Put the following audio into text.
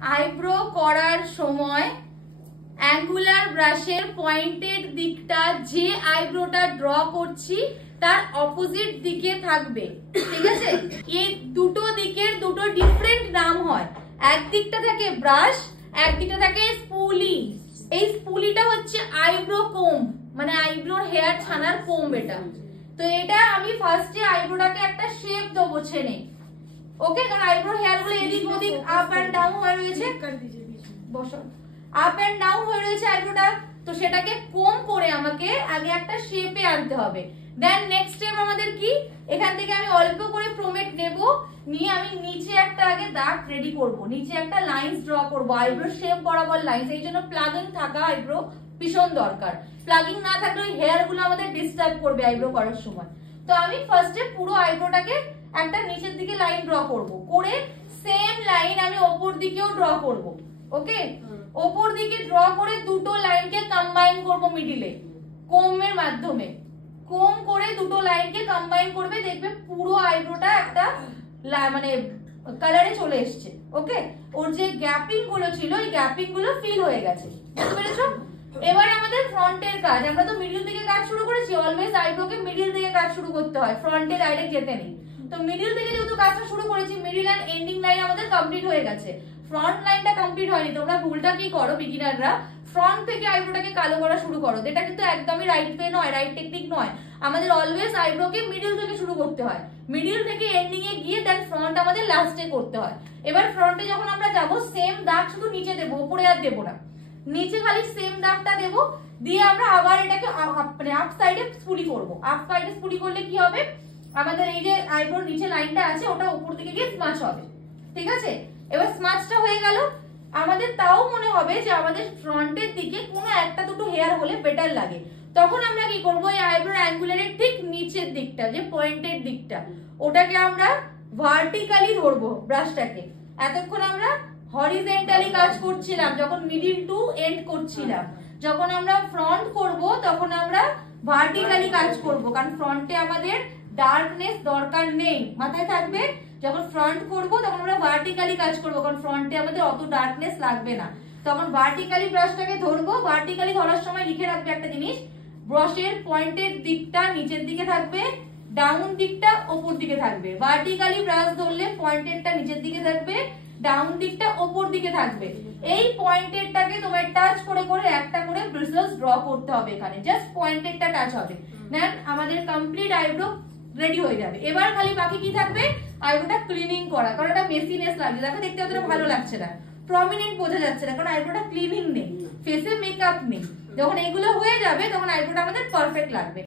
Eyebrow করার সময় angular ব্রাশের pointed দিকটা যে আইব্রোটা ড্র করছি তার অপোজিট দিকে থাকবে, ঠিক আছে? এই দুটো দিকের দুটো ডিফারেন্ট নাম হয়। এক দিকটা থাকে ব্রাশ, এক দিকটা থাকে স্পুলি। এই স্পুলিটা হচ্ছে আইব্রো কোম্ব, মানে আইব্রোর হেয়ার ছানার কোম্ব এটা। তো এটা আমি ফার্স্টে আইব্রোটাকে একটা শেপ দেবো ছেনে, ওকে? কারণ আইব্রো হেয়ার গুলো এদিক ওদিক আপ এন্ড ডাউন হয়ে রয়েছে, বসো, আপ এন্ড ডাউন হয়ে রয়েছে আইব্রোটা। তো সেটাকে কোম করে আমাকে আগে একটা শেপে আনতে হবে। দেন নেক্সট স্টেপ আমাদের কি, এখান থেকে আমি অল্প করে প্রোমেট নেব, নিয়ে আমি নিচে একটা আগে দাগ রেডি করব, নিচে একটা লাইনস ড্র করব, আইব্রো শেপ বরাবর লাইনস। এই জন্য প্লাগিং থাকা আইব্রো ভীষণ দরকার। প্লাগিং না থাকলে ওই হেয়ার গুলো আমাদের ডিস্টার্ব করবে আইব্রো করার সময়। তো আমি ফার্স্টে পুরো আইব্রোটাকে একটা নিচের দিকে লাইন ড্র করব, করে সেম লাইন আমি ওপর দিকেও ড্র করব, ওকে? ওপর দিকে ড্র করে দুটো লাইনকে কম্বাইন করব মিডিলে কোমের মাধ্যমে। কোম করে দুটো লাইনকে কম্বাইন করবে, দেখবে পুরো আইব্রোটা একটা মানে কালারে চলে এসছে, ওকে? ওর যে গ্যাপিং গুলো ছিল ওই গ্যাপিং গুলো ফিল হয়ে গেছে, বুঝতে পেরেছো? এবার আমাদের ফ্রন্টের কাজ, আমরা তো মিডিল থেকে কাজ শুরু করেছি, অলওয়েজ আইব্রোকে মিডিল থেকে কাজ শুরু করতে হয়, ফ্রন্টে ডাইরেক্ট যেতে নেই। তো মিডিল থেকে যেহেতু কাজটা শুরু করেছি, মিডিল এন্ড এন্ডিং লাইন আমাদের কমপ্লিট হয়ে গেছে, ফ্রন্ট লাইনটা কমপ্লিট হয়নি। তোমরা ভুলটা কি করো বিগিনাররা, ফ্রন্ট থেকে আইব্রোটাকে কালো করা শুরু করো, এটা কিন্তু একদমই রাইট ওয়ে নয়, রাইট টেকনিক নয়। আমাদের অলওয়েজ আইব্রোকে মিডিল থেকে শুরু করতে হয়, মিডিল থেকে এন্ডিং এ গিয়ে দেন ফ্রন্ট আমাদের লাস্টে করতে হয়। এবার ফ্রন্টে যখন আমরা যাব, সেম দাগ শুধু নিচে দেবো, উপরে আর দেবো না, নিচে খালি সেম দাগটা দেবো, দিয়ে আমরা আবার এটাকে মানে আপ সাইডে স্পুলি করবো। আপ সাইডে স্পুলি করলে কি হবে, আমাদের এই যে আইব্রোর নিচে লাইনটা আছে ওটা উপর দিকে গিয়ে স্মাচ হবে, ঠিক আছে? এবার স্মাচটা হয়ে গেল, আমাদের তাও মনে হবে যে আমাদের ফ্রন্টের দিকে কোনো একটা দুটো হেয়ার হলে বেটার লাগে। তখন আমরা কি করবো, এই আইব্রোর অ্যাঙ্গুলারের ঠিক নিচের দিকটা যে পয়েন্টের দিকটা, ওটাকে আমরা ভার্টিক্যালি ধরবো ব্রাশটাকে। এতক্ষণ আমরা হরিজেন্টালি কাজ করছিলাম যখন মিডিল টু এন্ড করছিলাম, যখন আমরা ফ্রন্ট করব তখন আমরা ভার্টিক্যালি কাজ করব, কারণ ফ্রন্টে আমাদের ডার্কনেস দরকার নেই, মাথায় থাকবে। যখন ফ্রন্ট করব তখন আমরা ভার্টিক্যালি কাজ করব, কারণ ফ্রন্টে আমাদের অত ডার্কনেস লাগবে না। তখন ভার্টিক্যালি ব্রাশটাকে ধরবো। ভার্টিক্যালি ধরার সময় লিখে রাখবে একটা জিনিস, ব্রাশের পয়েন্টের দিকটা নিচের দিকে থাকবে, ডাউন দিকটা ওপর দিকে থাকবে। ভার্টিক্যালি ব্রাশ ধরলে পয়েন্টেরটা নিচের দিকে থাকবে, ডাউন দিকটা ওপর দিকে থাকবে। এই পয়েন্টেরটাকে তোমার টাচ করে করে একটা করে ব্রিজলস ড্র করতে হবে এখানে, জাস্ট পয়েন্টেরটা টাচ হবে, দেন আমাদের কমপ্লিট আইব্রো রেডি হয়ে যাবে। এবার খালি বাকি কি থাকবে, আইব্রোটা ক্লিনিং করা, কারণ এটা মেসিনেস লাগছে, দেখো দেখতে অতটা ভালো লাগছে না, প্রমিনেন্ট বোঝা যাচ্ছে না, কারণ আইব্রোটা ক্লিনিং নেই, ফেসে মেকআপ নেই। যখন এগুলো হয়ে যাবে তখন আইব্রোটা আমাদের পারফেক্ট লাগবে।